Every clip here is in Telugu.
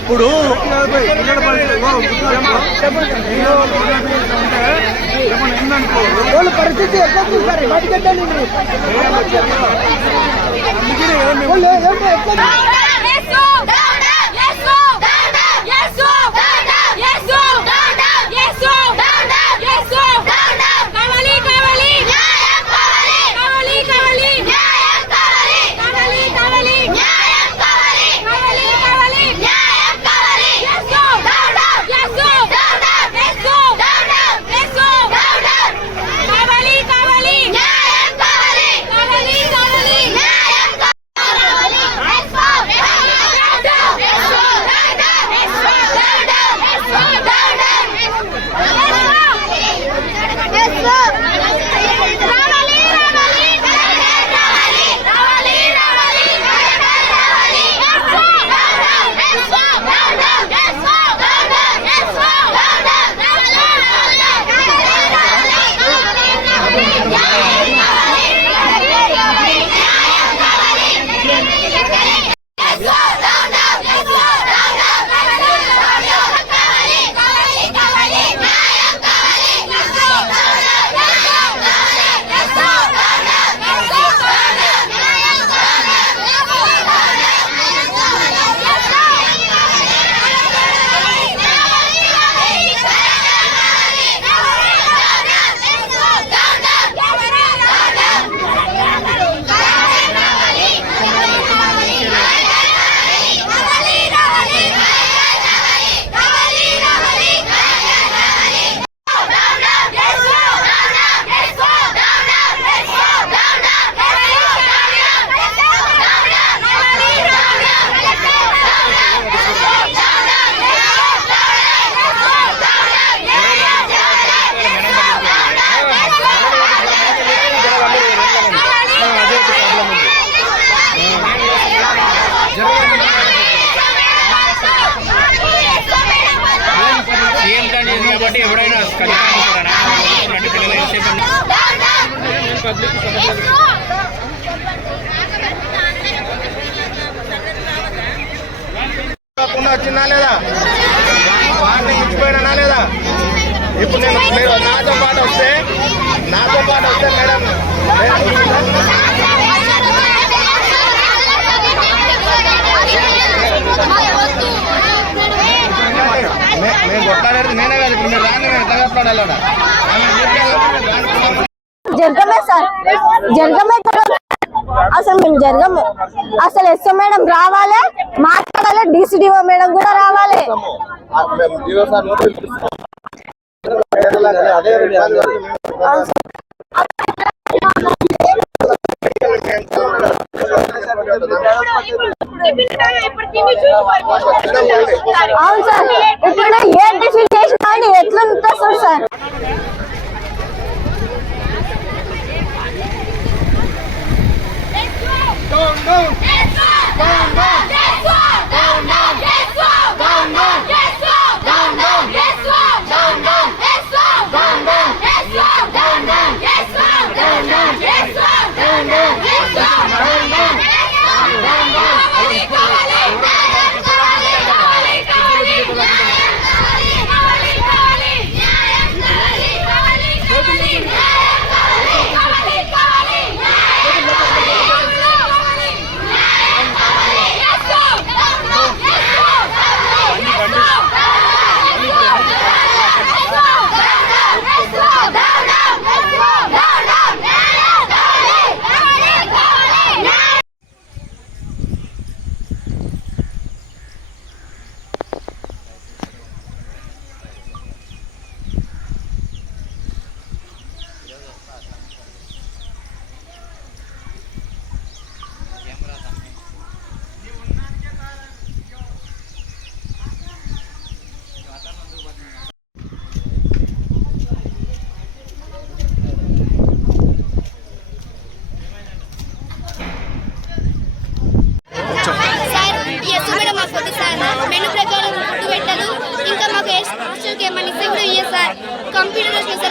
ఇప్పుడు పరిస్థితి ఎట్లా చూస్తారు వచ్చినా లేదా వాటిని ఇచ్చిపోయినా లేదా ఇప్పుడు మీరు నాతో పాటు వస్తే మేడం నేను కొట్లాడేది నేనే కాదు. ఇప్పుడు మీరు రాని ఎట్లా కొట్లాడాలి జరగమే సార్ జరగమే అసలు మేము జరగము. అసలు ఎస్ఓ మేడం రావాలి, మాట్లాడాలి, డిసిడిఓ మేడం కూడా రావాలి. అవును సార్, ఇప్పుడు ఏ టిఫిన్ చేసినా ఎట్లుంటుంది సార్.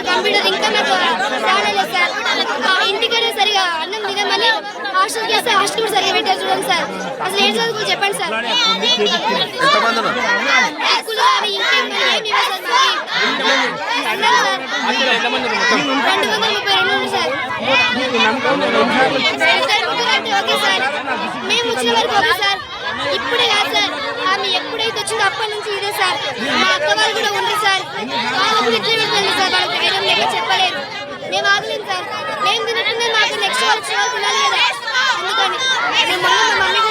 కంప్యూటర్ ఇంకా నాకు రాలేదు సార్. ఇంటికైనా సరిగా అన్నం తినమని హాస్టల్కి వస్తే హాస్టల్ కూడా సరిగా పెట్టారు చూడండి సార్. అసలు ఏం చదువుకో చెప్పండి సార్. ఎంతమంది ఉన్నారు? బ్యాగులు అవి ఇంకేం ఏమి ఇవ్వరు సార్ మాకు. అన్నాను సార్. 232 ఉంది సార్. సార్ ముగ్గురంటే ఓకే సార్. మేము వచ్చిన వరకు ఓకే సార్. ఇప్పుడే కాదు సార్, ఆమె ఎప్పుడైతే వచ్చిందో అప్పటి నుంచి ఇదే సార్. మా అక్క వాళ్ళు కూడా ఉంది సార్. వాళ్ళు కూడా ఇట్లే పెట్టండి సార్. వాళ్ళకి ధైర్యం లేక చెప్పలేరు. మేము ఆగలేము సార్. మేము తినట్టుందే మాకు నెక్స్ట్ వాళ్ళు తినాలి కదా. అందుకని మేము మొన్న మా మమ్మీ